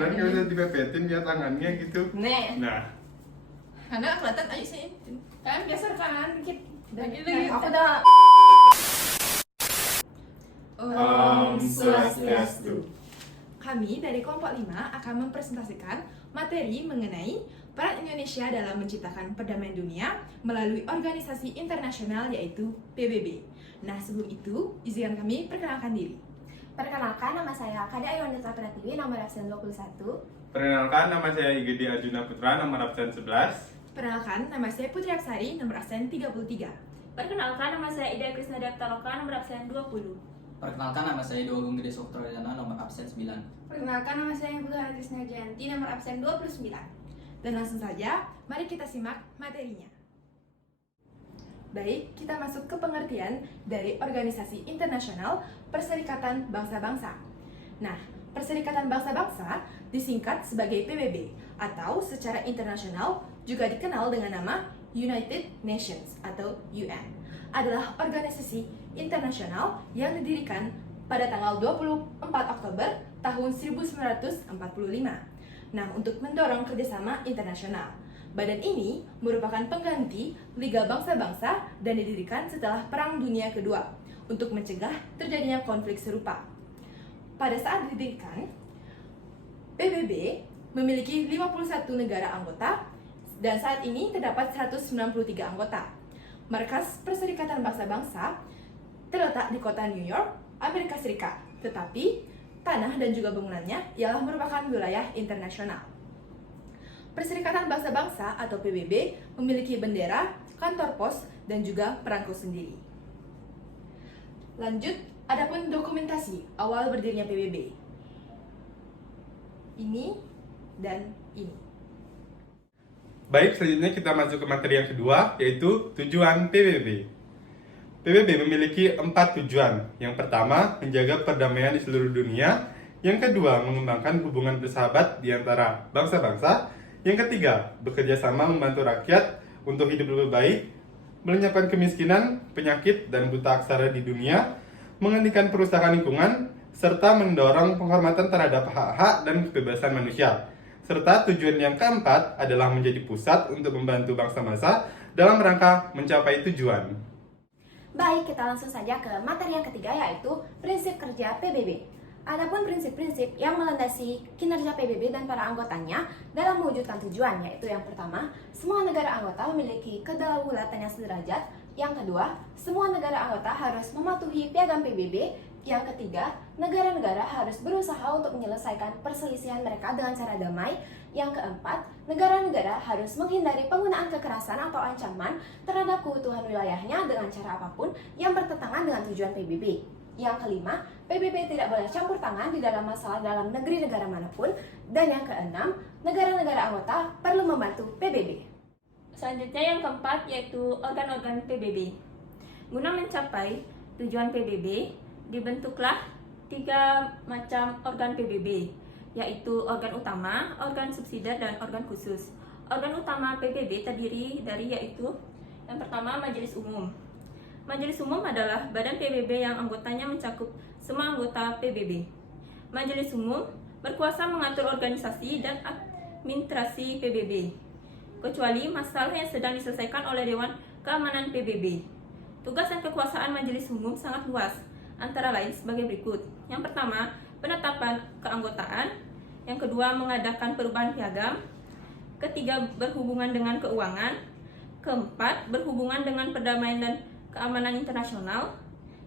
Kalian nggak usah dipepetin ya tangannya gitu. Nih. Nah, Karena kelihatan aja sih. Kalian geser kanan dikit. Lagi. Aku udah. Om Swastiastu. Kami dari kelompok 5 akan mempresentasikan materi mengenai peran Indonesia dalam menciptakan perdamaian dunia melalui organisasi internasional yaitu PBB. Nah, sebelum itu, izinkan kami perkenalkan diri. Perkenalkan, nama saya Kade Ayuanita Pratiwi, nomor absen 21. perkenalkan nama saya Igede Arjuna Putra, nomor absen 11. Perkenalkan, nama saya Putri Aksari, nomor absen 33. Perkenalkan, nama saya Ida Krisna Daptaloka, nomor absen 20. Perkenalkan, nama saya Dua Agung Gede Sukrodana, nomor absen 9. Perkenalkan, nama saya Bulan Trisna Jayanti, nomor absen 29. Dan langsung saja, mari kita simak materinya. Baik, kita masuk ke pengertian dari Organisasi Internasional Perserikatan Bangsa-Bangsa. Nah, Perserikatan Bangsa-Bangsa disingkat sebagai PBB atau secara internasional juga dikenal dengan nama United Nations atau UN. Adalah organisasi internasional yang didirikan pada tanggal 24 Oktober tahun 1945. Nah, untuk mendorong kerjasama internasional. Badan ini merupakan pengganti Liga Bangsa-Bangsa dan didirikan setelah Perang Dunia Kedua untuk mencegah terjadinya konflik serupa. Pada saat didirikan, PBB memiliki 51 negara anggota dan saat ini terdapat 193 anggota. Markas Perserikatan Bangsa-Bangsa terletak di kota New York, Amerika Serikat, tetapi tanah dan juga bangunannya ialah merupakan wilayah internasional. Perserikatan Bangsa-Bangsa atau PBB memiliki bendera, kantor pos, dan juga perangko sendiri. Lanjut, adapun dokumentasi awal berdirinya PBB. Ini dan ini. Baik, selanjutnya kita masuk ke materi yang kedua, yaitu tujuan PBB. PBB memiliki 4 tujuan. Yang pertama, menjaga perdamaian di seluruh dunia. Yang kedua, mengembangkan hubungan bersahabat di antara bangsa-bangsa. Yang ketiga, bekerja sama membantu rakyat untuk hidup lebih baik, melenyapkan kemiskinan, penyakit, dan buta aksara di dunia, menghentikan perusakan lingkungan, serta mendorong penghormatan terhadap hak-hak dan kebebasan manusia. Serta tujuan yang keempat adalah menjadi pusat untuk membantu bangsa-bangsa dalam rangka mencapai tujuan. Baik, kita langsung saja ke materi yang ketiga, yaitu prinsip kerja PBB. Adapun prinsip-prinsip yang melandasi kinerja PBB dan para anggotanya dalam mewujudkan tujuan, yaitu yang pertama, semua negara anggota memiliki kedaulatan yang sederajat. Yang kedua, semua negara anggota harus mematuhi piagam PBB. Yang ketiga, negara-negara harus berusaha untuk menyelesaikan perselisihan mereka dengan cara damai. Yang keempat, negara-negara harus menghindari penggunaan kekerasan atau ancaman terhadap keutuhan wilayahnya dengan cara apapun yang bertentangan dengan tujuan PBB. Yang kelima, PBB tidak boleh campur tangan di dalam masalah dalam negeri negara manapun. Dan yang keenam, negara-negara anggota perlu membantu PBB. Selanjutnya yang keempat yaitu organ-organ PBB. Guna mencapai tujuan PBB, dibentuklah 3 macam organ PBB, yaitu organ utama, organ subsidiar, dan organ khusus. Organ utama PBB terdiri dari yaitu yang pertama Majelis Umum. Majelis Umum adalah badan PBB yang anggotanya mencakup semua anggota PBB. Majelis Umum berkuasa mengatur organisasi dan administrasi PBB, kecuali masalah yang sedang diselesaikan oleh Dewan Keamanan PBB. Tugas dan kekuasaan Majelis Umum sangat luas, antara lain sebagai berikut. Yang pertama, penetapan keanggotaan. Yang kedua, mengadakan perubahan piagam. Ketiga, berhubungan dengan keuangan. Keempat, berhubungan dengan perdamaian dan keamanan internasional.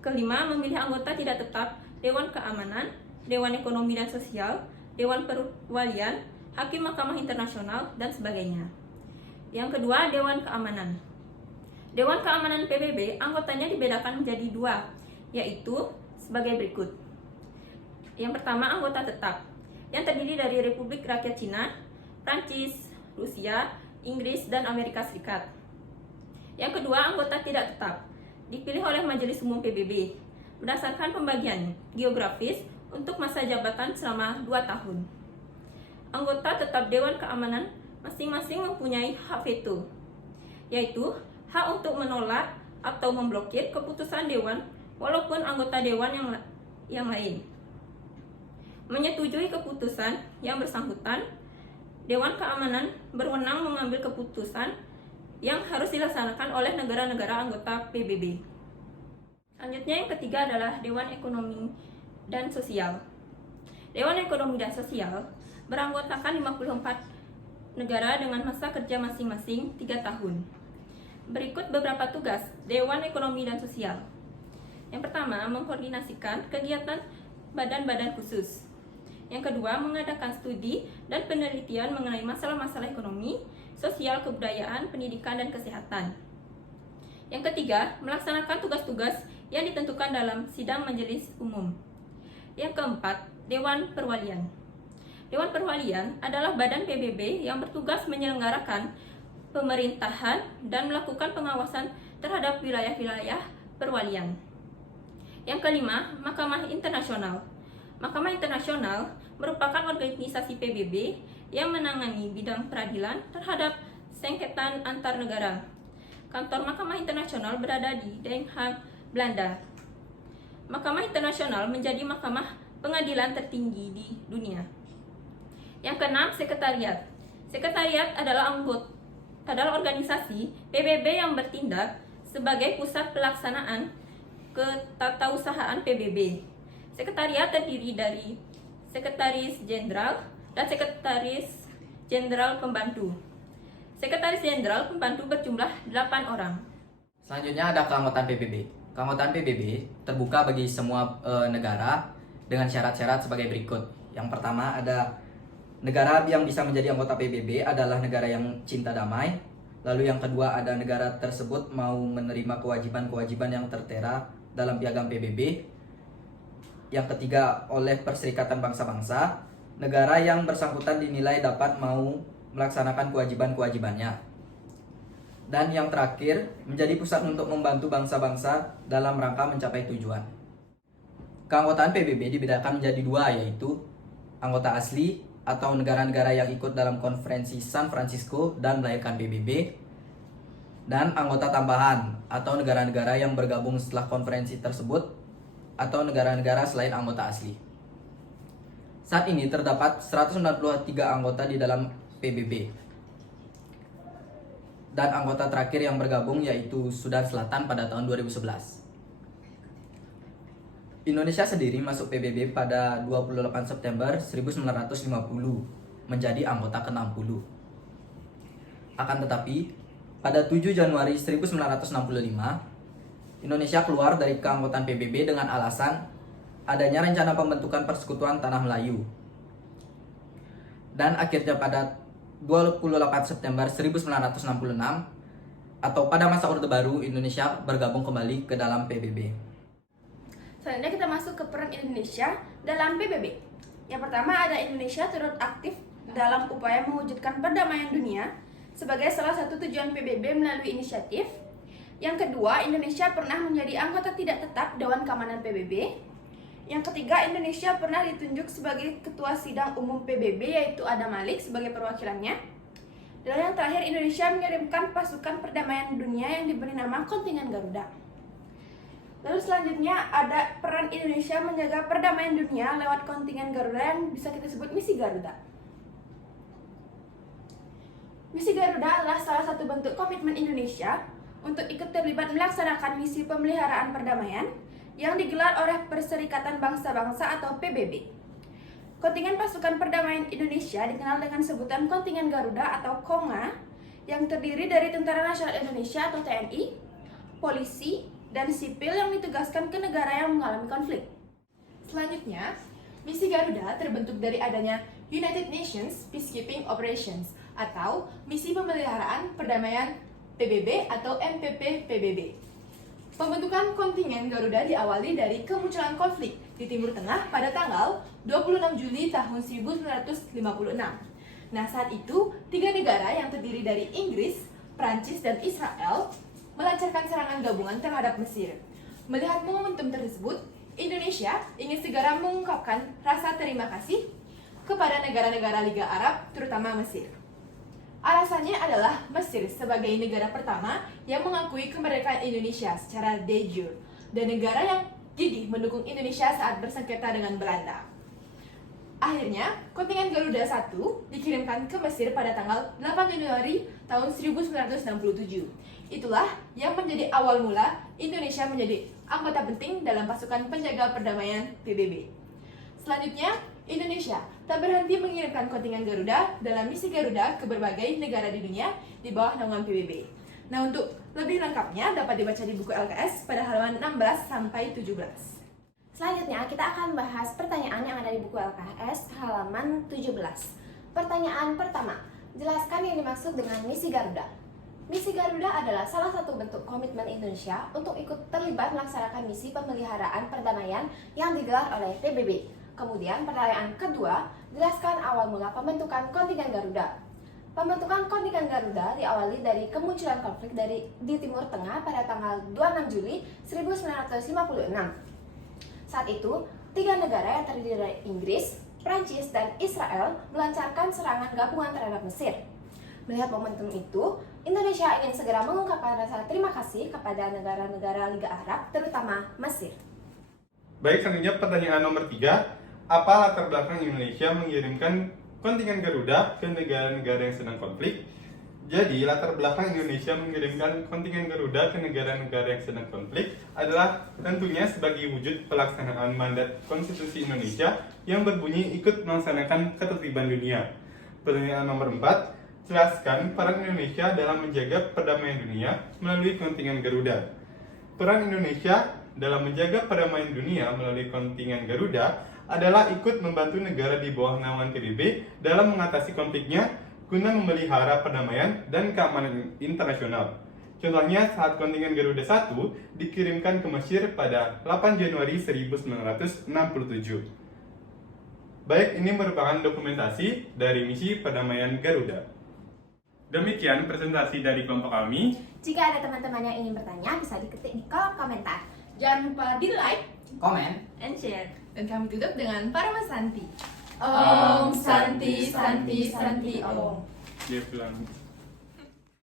Kelima, memilih anggota tidak tetap Dewan Keamanan, Dewan Ekonomi dan Sosial, Dewan Perwalian, Hakim Mahkamah Internasional, dan sebagainya. Yang kedua, Dewan Keamanan. Dewan Keamanan PBB anggotanya dibedakan menjadi 2, yaitu sebagai berikut. Yang pertama, anggota tetap, yang terdiri dari Republik Rakyat Cina, Prancis, Rusia, Inggris, dan Amerika Serikat. Yang kedua, anggota tidak tetap, dipilih oleh Majelis Umum PBB berdasarkan pembagian geografis untuk masa jabatan selama 2 tahun. Anggota tetap Dewan Keamanan masing-masing mempunyai hak veto, yaitu hak untuk menolak atau memblokir keputusan Dewan walaupun anggota Dewan yang lain. menyetujui keputusan yang bersangkutan, Dewan Keamanan berwenang mengambil keputusan yang harus dilaksanakan oleh negara-negara anggota PBB. Selanjutnya yang ketiga adalah Dewan Ekonomi dan Sosial. Dewan Ekonomi dan Sosial beranggotakan 54 negara dengan masa kerja masing-masing 3 tahun. Berikut beberapa tugas Dewan Ekonomi dan Sosial. Yang pertama, mengkoordinasikan kegiatan badan-badan khusus. Yang kedua, mengadakan studi dan penelitian mengenai masalah-masalah ekonomi, sosial, kebudayaan, pendidikan, dan kesehatan. Yang ketiga, melaksanakan tugas-tugas yang ditentukan dalam sidang majelis umum. Yang keempat, Dewan Perwalian. Dewan Perwalian adalah badan PBB yang bertugas menyelenggarakan pemerintahan dan melakukan pengawasan terhadap wilayah-wilayah perwalian. Yang kelima, Mahkamah Internasional. Mahkamah Internasional merupakan organisasi PBB yang menangani bidang peradilan terhadap sengketa antar negara. Kantor Mahkamah Internasional berada di Den Haag, Belanda. Mahkamah Internasional menjadi mahkamah pengadilan tertinggi di dunia. Yang keenam, Sekretariat. Sekretariat adalah organisasi PBB yang bertindak sebagai pusat pelaksanaan ketatausahaan PBB. Sekretariat terdiri dari Sekretaris Jenderal dan Sekretaris Jenderal Pembantu. Sekretaris Jenderal Pembantu berjumlah 8 orang. Selanjutnya ada keanggotaan PBB. Keanggotaan PBB terbuka bagi semua negara dengan syarat-syarat sebagai berikut. Yang pertama ada negara yang bisa menjadi anggota PBB adalah negara yang cinta damai. Lalu yang kedua ada negara tersebut mau menerima kewajiban-kewajiban yang tertera dalam piagam PBB. Yang ketiga oleh Perserikatan Bangsa-Bangsa, negara yang bersangkutan dinilai dapat mau melaksanakan kewajiban-kewajibannya. Dan yang terakhir menjadi pusat untuk membantu bangsa-bangsa dalam rangka mencapai tujuan. Keanggotaan PBB dibedakan menjadi dua, yaitu anggota asli atau negara-negara yang ikut dalam konferensi San Francisco dan melahirkan PBB, dan anggota tambahan atau negara-negara yang bergabung setelah konferensi tersebut atau negara-negara selain anggota asli. Saat ini terdapat 193 anggota di dalam PBB. Dan anggota terakhir yang bergabung yaitu Sudan Selatan pada tahun 2011. Indonesia sendiri masuk PBB pada 28 September 1950 menjadi anggota ke-60. Akan tetapi, pada 7 Januari 1965, Indonesia keluar dari keanggotaan PBB dengan alasan adanya rencana pembentukan Persekutuan Tanah Melayu. Dan akhirnya pada 28 September 1966 atau pada masa Orde Baru, Indonesia bergabung kembali ke dalam PBB. Selanjutnya kita masuk ke peran Indonesia dalam PBB. Yang pertama ada Indonesia turut aktif dalam upaya mewujudkan perdamaian dunia sebagai salah satu tujuan PBB melalui inisiatif. Yang kedua, Indonesia pernah menjadi anggota tidak tetap Dewan Keamanan PBB. Yang ketiga, Indonesia pernah ditunjuk sebagai Ketua Sidang Umum PBB yaitu Adam Malik sebagai perwakilannya. Dan yang terakhir, Indonesia mengirimkan pasukan perdamaian dunia yang diberi nama Kontingen Garuda. Lalu selanjutnya ada peran Indonesia menjaga perdamaian dunia lewat kontingen Garuda yang bisa kita sebut misi Garuda. Misi Garuda adalah salah satu bentuk komitmen Indonesia untuk ikut terlibat melaksanakan misi pemeliharaan perdamaian yang digelar oleh Perserikatan Bangsa-Bangsa atau PBB. Kontingen pasukan perdamaian Indonesia dikenal dengan sebutan Kontingen Garuda atau KONGA yang terdiri dari Tentara Nasional Indonesia atau TNI, polisi, dan sipil yang ditugaskan ke negara yang mengalami konflik. Selanjutnya, misi Garuda terbentuk dari adanya United Nations Peacekeeping Operations atau Misi Pemeliharaan Perdamaian PBB atau MPP PBB. Pembentukan kontingen Garuda diawali dari kemunculan konflik di Timur Tengah pada tanggal 26 Juli tahun 1956. Nah, saat itu, 3 negara yang terdiri dari Inggris, Prancis, dan Israel melancarkan serangan gabungan terhadap Mesir. Melihat momentum tersebut, Indonesia ingin segera mengungkapkan rasa terima kasih kepada negara-negara Liga Arab, terutama Mesir. Alasannya adalah Mesir sebagai negara pertama yang mengakui kemerdekaan Indonesia secara de jure dan negara yang gigih mendukung Indonesia saat bersengketa dengan Belanda. Akhirnya, kontingen Garuda 1 dikirimkan ke Mesir pada tanggal 8 Januari tahun 1967. Itulah yang menjadi awal mula Indonesia menjadi anggota penting dalam pasukan penjaga perdamaian PBB. Selanjutnya, Indonesia tak berhenti mengirimkan kontingen Garuda dalam misi Garuda ke berbagai negara di dunia di bawah naungan PBB. Nah, untuk lebih lengkapnya dapat dibaca di buku LKS pada halaman 16 sampai 17. Selanjutnya, kita akan bahas pertanyaan yang ada di buku LKS halaman 17. Pertanyaan pertama, jelaskan yang dimaksud dengan misi Garuda. Misi Garuda adalah salah satu bentuk komitmen Indonesia untuk ikut terlibat melaksanakan misi pemeliharaan perdamaian yang digelar oleh PBB. Kemudian, pertanyaan kedua, jelaskan awal mula pembentukan kontingen Garuda. Pembentukan kontingen Garuda diawali dari kemunculan konflik di Timur Tengah pada tanggal 26 Juli 1956. Saat itu, 3 negara yang terdiri dari Inggris, Prancis, dan Israel melancarkan serangan gabungan terhadap Mesir. Melihat momentum itu, Indonesia ingin segera mengungkapkan rasa terima kasih kepada negara-negara Liga Arab, terutama Mesir. Baik, selanjutnya pertanyaan nomor 3. Apa latar belakang Indonesia mengirimkan kontingen Garuda ke negara-negara yang sedang konflik? Jadi, latar belakang Indonesia mengirimkan kontingen Garuda ke negara-negara yang sedang konflik adalah tentunya sebagai wujud pelaksanaan mandat Konstitusi Indonesia yang berbunyi ikut melaksanakan ketertiban dunia. Pertanyaan nomor 4, jelaskan peran Indonesia dalam menjaga perdamaian dunia melalui kontingen Garuda. Peran Indonesia dalam menjaga perdamaian dunia melalui kontingen Garuda adalah ikut membantu negara di bawah naungan PBB dalam mengatasi konfliknya guna memelihara perdamaian dan keamanan internasional. Contohnya saat kontingen Garuda 1 dikirimkan ke Mesir pada 8 Januari 1967. Baik, ini merupakan dokumentasi dari misi perdamaian Garuda. Demikian presentasi dari kelompok kami. Jika ada teman-teman yang ingin bertanya, bisa diketik di kolom komentar. Jangan lupa di like. Komen. And share. Dan kami tutup dengan Parama Santi. Om Santi Santi Santi Om. Dia bilang